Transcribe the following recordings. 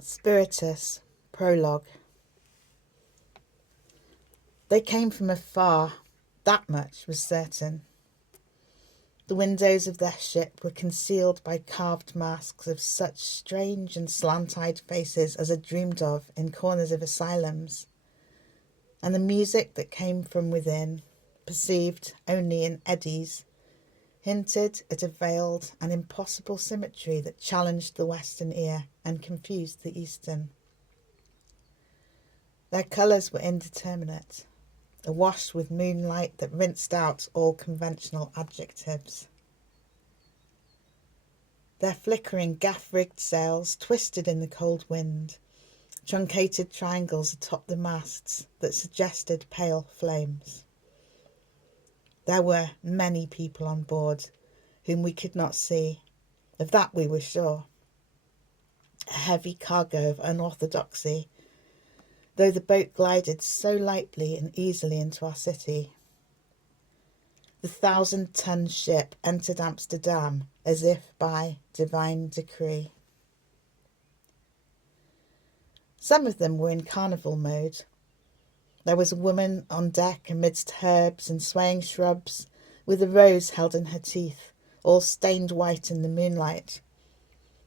Spiritus, Prologue. They came from afar, that much was certain. The windows of their ship were concealed by carved masks of such strange and slant-eyed faces as are dreamed of in corners of asylums, and the music that came from within, perceived only in eddies, hinted at a veiled and impossible symmetry that challenged the Western ear and confused the Eastern. Their colours were indeterminate, awash with moonlight that rinsed out all conventional adjectives. Their flickering gaff-rigged sails twisted in the cold wind, truncated triangles atop the masts that suggested pale flames. There were many people on board whom we could not see, of that we were sure. A heavy cargo of unorthodoxy, though the boat glided so lightly and easily into our city. The 1,000-ton ship entered Amsterdam as if by divine decree. Some of them were in carnival mode. There was a woman on deck amidst herbs and swaying shrubs, with a rose held in her teeth, all stained white in the moonlight,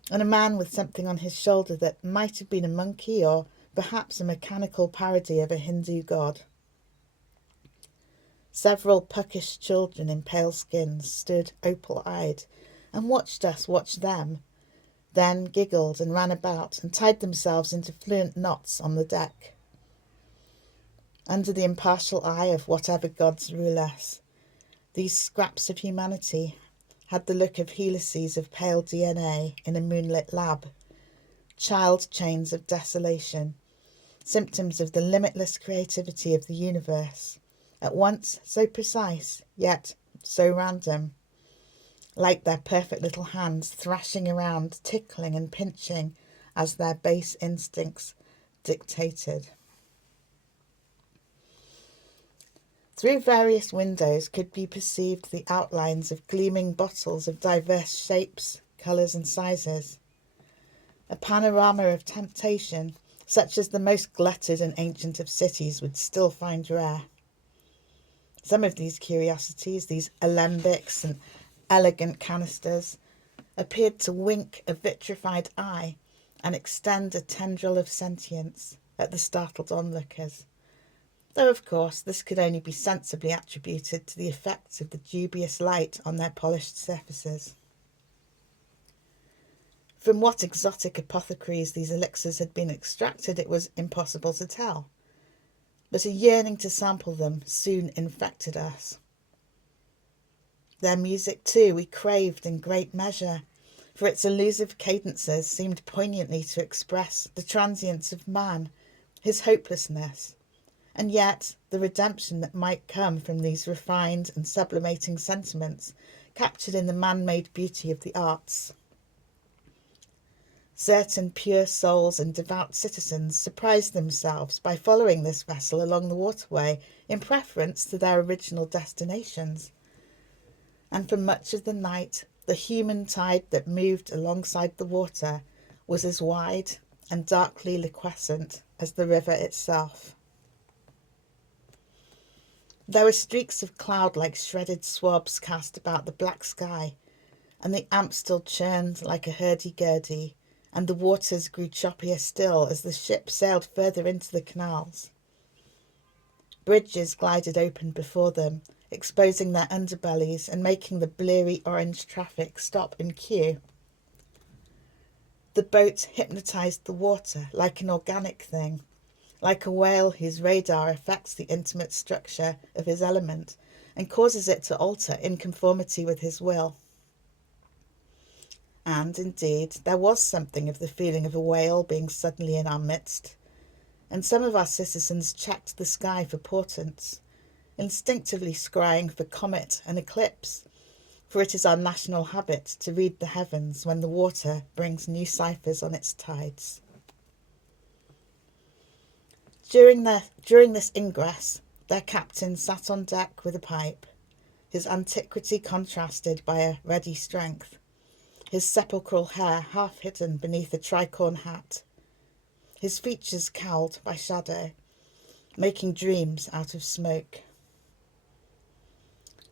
and a man with something on his shoulder that might have been a monkey or perhaps a mechanical parody of a Hindu god. Several puckish children in pale skins stood opal-eyed and watched us watch them, then giggled and ran about and tied themselves into fluent knots on the deck. Under the impartial eye of whatever gods rule us, these scraps of humanity had the look of helices of pale DNA in a moonlit lab, child chains of desolation, symptoms of the limitless creativity of the universe, at once so precise, yet so random, like their perfect little hands thrashing around, tickling and pinching as their base instincts dictated. Through various windows could be perceived the outlines of gleaming bottles of diverse shapes, colours and sizes. A panorama of temptation, such as the most glutted and ancient of cities would still find rare. Some of these curiosities, these alembics and elegant canisters, appeared to wink a vitrified eye and extend a tendril of sentience at the startled onlookers, though of course this could only be sensibly attributed to the effects of the dubious light on their polished surfaces. From what exotic apothecaries these elixirs had been extracted it was impossible to tell, but a yearning to sample them soon infected us. Their music, too, we craved in great measure, for its elusive cadences seemed poignantly to express the transience of man, his hopelessness, and yet the redemption that might come from these refined and sublimating sentiments captured in the man-made beauty of the arts. Certain pure souls and devout citizens surprised themselves by following this vessel along the waterway in preference to their original destinations. And for much of the night, the human tide that moved alongside the water was as wide and darkly liquescent as the river itself. There were streaks of cloud like shredded swabs cast about the black sky, and the Amstel churned like a hurdy-gurdy, and the waters grew choppier still as the ship sailed further into the canals. Bridges glided open before them, exposing their underbellies and making the bleary orange traffic stop in queue. The boat hypnotised the water like an organic thing, like a whale whose radar affects the intimate structure of his element and causes it to alter in conformity with his will. And, indeed, there was something of the feeling of a whale being suddenly in our midst, and some of our citizens checked the sky for portents, instinctively scrying for comet and eclipse, for it is our national habit to read the heavens when the water brings new ciphers on its tides. During this ingress, their captain sat on deck with a pipe, his antiquity contrasted by a ready strength, his sepulchral hair half hidden beneath a tricorn hat, his features cowled by shadow, making dreams out of smoke.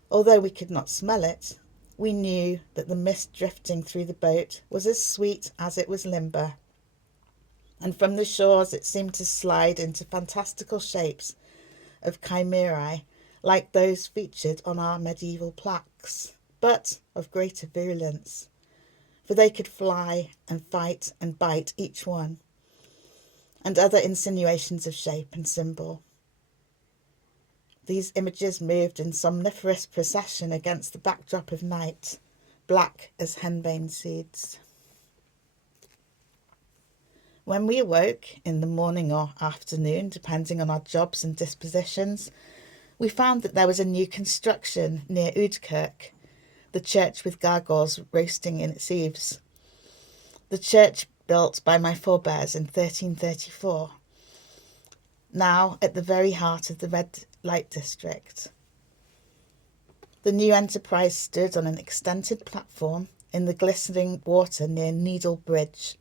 Although we could not smell it, we knew that the mist drifting through the boat was as sweet as it was limber, and from the shores it seemed to slide into fantastical shapes of chimerae like those featured on our medieval plaques, but of greater virulence, for they could fly and fight and bite each one, and other insinuations of shape and symbol. These images moved in somniferous procession against the backdrop of night, black as henbane seeds. When we awoke, in the morning or afternoon, depending on our jobs and dispositions, we found that there was a new construction near Oudkirk, the church with gargoyles roasting in its eaves. The church built by my forebears in 1334, now at the very heart of the red light district. The new enterprise stood on an extended platform in the glistening water near Needle Bridge.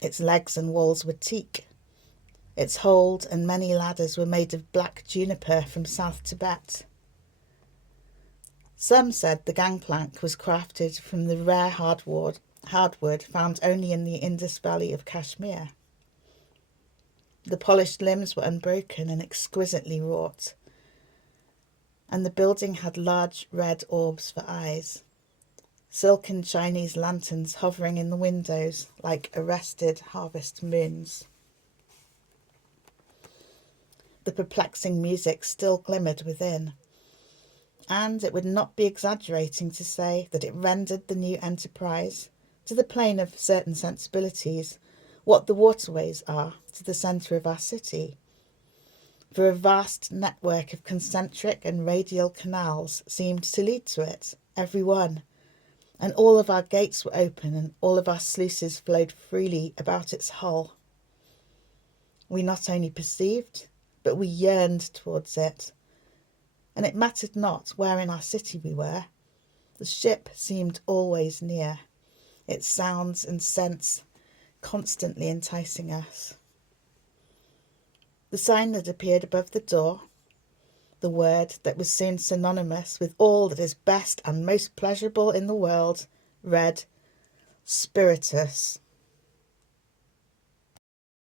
Its legs and walls were teak. Its hold and many ladders were made of black juniper from South Tibet. Some said the gangplank was crafted from the rare hardwood found only in the Indus Valley of Kashmir. The polished limbs were unbroken and exquisitely wrought, and the building had large red orbs for eyes, silken Chinese lanterns hovering in the windows like arrested harvest moons. The perplexing music still glimmered within, and it would not be exaggerating to say that it rendered the new enterprise, to the plane of certain sensibilities, what the waterways are to the centre of our city. For a vast network of concentric and radial canals seemed to lead to it, every one, and all of our gates were open and all of our sluices flowed freely about its hull. We not only perceived, but we yearned towards it, and it mattered not where in our city we were. The ship seemed always near, its sounds and scents constantly enticing us. The sign that appeared above the door, the word that was soon synonymous with all that is best and most pleasurable in the world, read SPIRITUS.